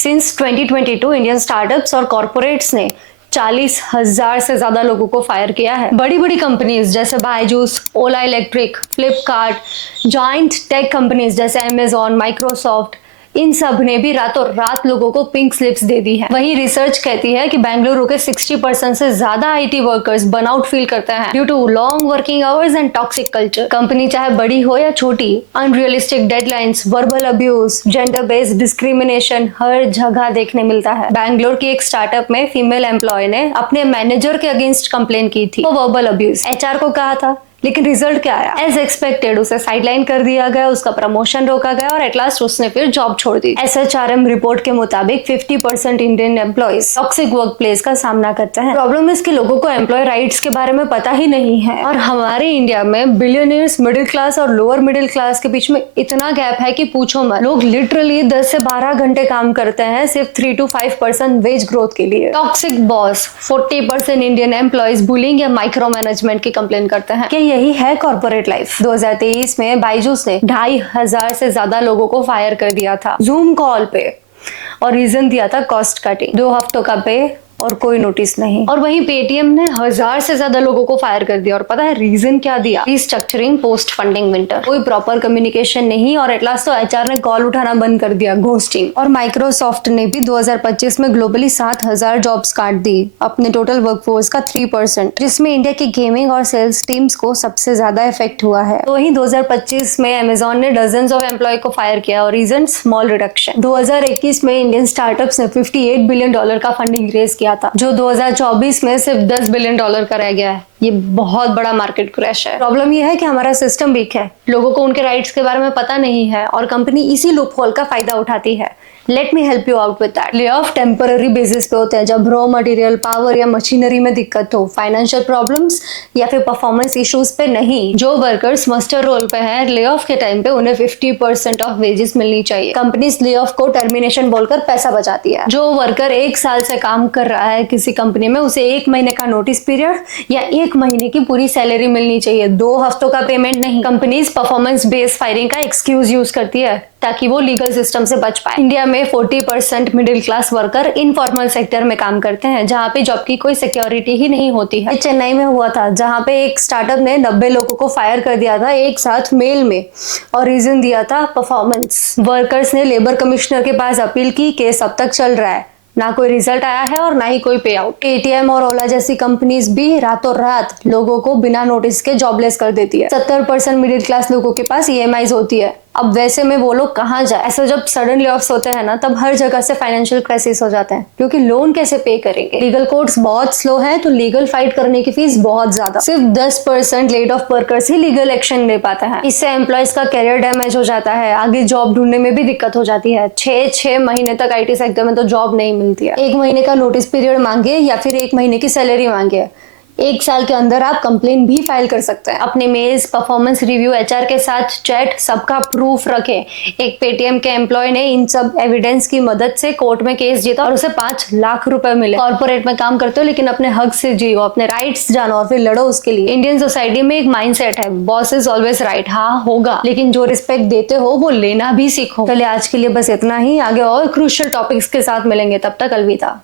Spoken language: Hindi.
सिंस 2022 इंडियन स्टार्टअप्स और कॉर्पोरेट्स ने 40,000 से ज्यादा लोगों को फायर किया है। बड़ी बड़ी कंपनीज जैसे Byju's, Ola electric, Flipkart, joint tech companies जैसे अमेजॉन, माइक्रोसॉफ्ट, इन सब ने भी रातों रात लोगों को पिंक स्लिप्स दे दी है। वही रिसर्च कहती है कि बेंगलुरु के 60% से ज्यादा आईटी वर्कर्स बर्नआउट फील करते हैं due to long working hours and toxic culture. Company चाहे बड़ी हो या छोटी, unrealistic deadlines, verbal abuse, gender based discrimination हर जगह देखने मिलता है। बैंगलोर की एक स्टार्टअप में फीमेल एम्प्लॉय ने अपने मैनेजर के अगेंस्ट कंप्लेन की थी। वो वर्बल अब्यूज एचआर को कहा था, लेकिन रिजल्ट क्या आया? एज एक्सपेक्टेड उसे साइडलाइन कर दिया गया, उसका प्रमोशन रोका गया और एट लास्ट उसने फिर जॉब छोड़ दी। एसएचआरएम रिपोर्ट के मुताबिक 50% Indian employees toxic work place का सामना करते हैं। प्रॉब्लम इसके लोगों को एम्प्लॉय राइट्स के बारे में पता ही नहीं है। और हमारे इंडिया में बिलियनियर्स, मिडिल क्लास और लोअर मिडिल क्लास के बीच में इतना गैप है कि पूछो मत। लोग लिटरली 10 से 12 घंटे काम करते हैं सिर्फ 3 to 5% वेज ग्रोथ के लिए। Toxic boss, 40% Indian employees bullying या माइक्रो मैनेजमेंट की कंप्लेन करते हैं। यही है कॉर्पोरेट लाइफ। 2023 में बायजूस ने 2,500 से ज्यादा लोगों को फायर कर दिया था जूम कॉल पे, और रीजन दिया था कॉस्ट कटिंग। 2 हफ्तों का पे और कोई नोटिस नहीं। और वहीं पेटीएम ने 1,000 से ज्यादा लोगों को फायर कर दिया, और पता है रीजन क्या दिया? Restructuring post funding winter. कोई प्रॉपर कम्युनिकेशन नहीं, और एट लास्ट तो एचआर ने कॉल उठाना बंद कर दिया, घोस्टिंग। और माइक्रोसॉफ्ट ने भी 2025 में ग्लोबली 7,000 जॉब्स काट दी, अपने टोटल वर्कफोर्स का 3%, जिसमें इंडिया की गेमिंग और सेल्स टीम्स को सबसे ज्यादा इफेक्ट हुआ है। तो वहीं 2025 में अमेजॉन ने डजन्स ऑफ एम्प्लॉय को फायर किया, और रीजन स्मॉल रिडक्शन। 2021 में इंडियन स्टार्टअप्स ने $58 बिलियन का फंडिंग रेज किया था, जो 2024 में सिर्फ $10 बिलियन का रह गया है। ये बहुत बड़ा मार्केट क्रैश है। प्रॉब्लम ये है कि हमारा सिस्टम वीक है, लोगों को उनके राइट्स के बारे में पता नहीं है, और कंपनी इसी लूपहोल का फायदा उठाती है। Let me help you out with that. Lay off temporary basis पे होते हैं, जब रॉ मटेरियल, पावर या मशीनरी में दिक्कत हो, फाइनेंशियल प्रॉब्लम्स या फिर परफॉर्मेंस इश्यूज पे नहीं। जो वर्कर्स मस्टर रोल पे हैं, ले ऑफ के टाइम पे उन्हें 50% ऑफ वेजेस मिलनी चाहिए। कंपनीज ले ऑफ को टर्मिनेशन बोलकर पैसा बचाती है। जो वर्कर 1 साल से काम कर रहा है किसी कंपनी में, उसे 1 महीने का नोटिस पीरियड या 1 महीने की पूरी सैलरी मिलनी चाहिए, 2 हफ्तों का पेमेंट नहीं। कंपनीज परफॉर्मेंस बेस्ड फायरिंग का एक्सक्यूज यूज करती है ताकि वो लीगल सिस्टम से बच पाए। इंडिया में 40% middle class worker informal sector में काम करते हैं, जहां पे जॉब की कोई सिक्योरिटी ही नहीं होती है। चेन्नई में हुआ था, जहां पे एक स्टार्टअप ने 90 लोगों को फायर कर दिया था एक साथ मेल में, और रीजन दिया था परफॉर्मेंस। वर्कर्स ने लेबर कमिश्नर के पास अपील की, केस अब तक चल रहा है, ना कोई रिजल्ट आया है और ना ही कोई पे आउट। पेटीएम और ओला जैसी कंपनीज भी रातों रात लोगों को बिना नोटिस के जॉबलेस कर देती है। 70% मिडिल क्लास लोगों के पास ईएमआईज होती है। अब वैसे में वो लोग कहाँ जाए? ऐसा जब सडन ले-ऑफ्स होते हैं ना, तब हर जगह से फाइनेंशियल क्राइसिस हो जाते हैं, क्योंकि लोन कैसे पे करेंगे? लीगल कोर्ट्स बहुत स्लो है, तो लीगल फाइट करने की फीस बहुत ज्यादा। सिर्फ 10% लेड ऑफ वर्कर्स ही लीगल एक्शन ले पाते हैं। इससे एम्प्लॉयज का करियर डैमेज हो जाता है, आगे जॉब ढूंढने में भी दिक्कत हो जाती है। 6 महीने तक आईटी सेक्टर में तो जॉब नहीं मिलती है। 1 महीने का नोटिस पीरियड मांगे या फिर 1 महीने की सैलरी मांगे, 1 साल के अंदर आप कंप्लेन भी फाइल कर सकते हैं। अपने मेल्स, परफॉर्मेंस रिव्यू, एचआर के साथ चैट, सबका प्रूफ रखें। एक पेटीएम के एम्प्लॉय ने इन सब एविडेंस की मदद से कोर्ट में केस जीता और उसे 5 लाख रुपए मिले। कॉर्पोरेट में काम करते हो लेकिन अपने हक से जियो, अपने राइट्स जानो और फिर लड़ो उसके लिए। इंडियन सोसाइटी में एक माइंडसेट है, बॉस इज ऑलवेज राइट। हाँ होगा, लेकिन जो रिस्पेक्ट देते हो वो लेना भी सीखो। चलिए आज के लिए बस इतना ही, आगे और क्रूशियल टॉपिक्स के साथ मिलेंगे, तब तक अलविदा।